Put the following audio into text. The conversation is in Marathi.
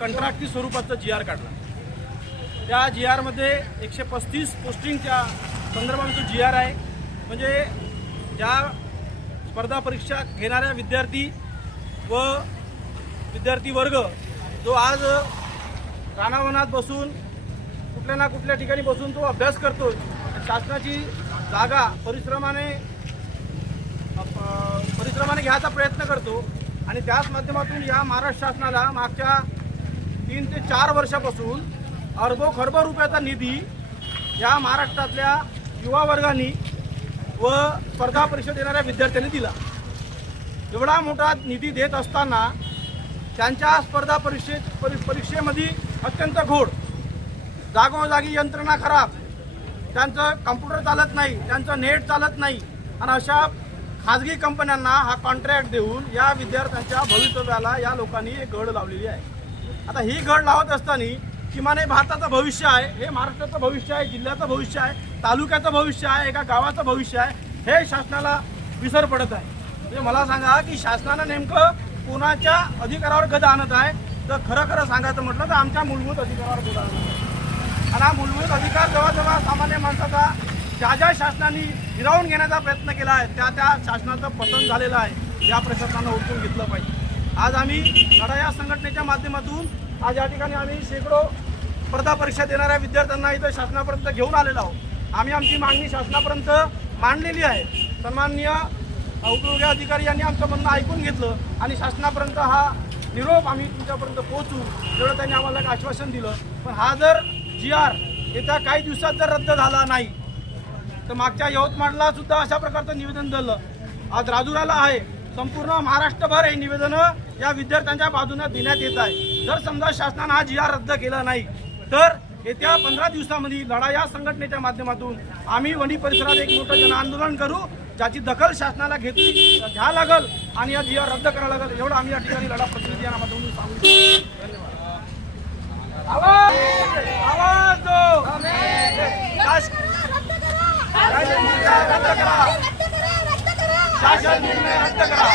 कंत्राटी स्वरूपाचा जी आर काढला. त्या जी आरमध्ये एकशे पस्तीस पोस्टिंगच्या संदर्भात जी आर आहे. म्हणजे ज्या स्पर्धा परीक्षा घेणाऱ्या विद्यार्थी व विद्यार्थी वर्ग जो आज रानावनात बसून कुठल्या ना कुठल्या ठिकाणी बसून तो अभ्यास करतो शासनाची जागा परिश्रमाने परिश्रमाने घ्यायचा प्रयत्न करतो. आणि त्याच माध्यमातून या महाराष्ट्र शासनाला मागच्या तीन ते चार वर्षापासून अर्बो खरबो रुपयाचा निधी या महाराष्ट्रातल्या युवा वर्गांनी व स्पर्धा परीक्षा देणाऱ्या विद्यार्थ्यांनी दिला. एवढा मोठा निधी देत असताना त्यांच्या स्पर्धा परीक्षेत परी परीक्षेमध्ये अत्यंत घोड जागोजागी यंत्रणा खराब त्यांचं कम्प्युटर चालत नाही त्यांचं नेट चालत नाही आणि अशा खाजगी कंपन्यांना हा कॉन्ट्रॅक्ट देऊन या विद्यार्थ्यांच्या भवितव्याला या लोकांनी एक गड लावलेली आहे. आता ही घड लावत असताना किमान हे भारताचं भविष्य आहे हे महाराष्ट्राचं भविष्य आहे जिल्ह्याचं भविष्य आहे तालुक्याचं भविष्य आहे एका गावाचं भविष्य आहे हे शासनाला विसर पडत आहे. म्हणजे मला सांगा की शासनानं नेमकं कोणाच्या अधिकारावर गद आणत आहे? तर खरं खरं सांगायचं म्हटलं तर आमच्या मूलभूत अधिकारावर गद आणत आहे. आणि हा मूलभूत अधिकार जेव्हा जेव्हा सामान्य माणसाचा ज्या ज्या शासनाने हिरावून घेण्याचा प्रयत्न केला आहे त्या त्या शासनाचं पतन झालेलं आहे या प्रशासनानं उठून घेतलं पाहिजे. आज आम्ही लढा या संघटनेच्या माध्यमातून आज या ठिकाणी आम्ही शेकडो स्पर्धा परीक्षा देणाऱ्या विद्यार्थ्यांना इथं शासनापर्यंत घेऊन आलेलो आहोत. आम्ही आमची मागणी शासनापर्यंत मांडलेली आहे. सन्माननीय औद्योगिक अधिकारी यांनी आमचं म्हणणं ऐकून घेतलं आणि शासनापर्यंत हा निरोप आम्ही तुमच्यापर्यंत पोहोचू एवढं त्यांनी आम्हाला एक आश्वासन दिलं. पण हा जर जी आर येत्या काही दिवसात जर रद्द झाला नाही तर मागच्या यवतमाळला सुद्धा अशा प्रकारचं निवेदन दिलं आज राजुराला आहे. संपूर्ण महाराष्ट्रभर हे निवेदनं या विद्यार्थ्यांच्या बाजूने देण्यात येत आहे. जर समजा शासनानं हा जी आर रद्द केला नाही तर येत्या पंधरा दिवसामध्ये लढा या संघटनेच्या माध्यमातून आम्ही वणी परिसरात एक मोठं जन आंदोलन करू ज्याची दखल शासनाला घेतली घ्या लागल आणि या जी आर रद्द करावं लागेल एवढं आम्ही या ठिकाणी लढा प्रतिनिधी या माध्यमातून सांगू. धन्यवाद. शासन निर्णय रद्द करा.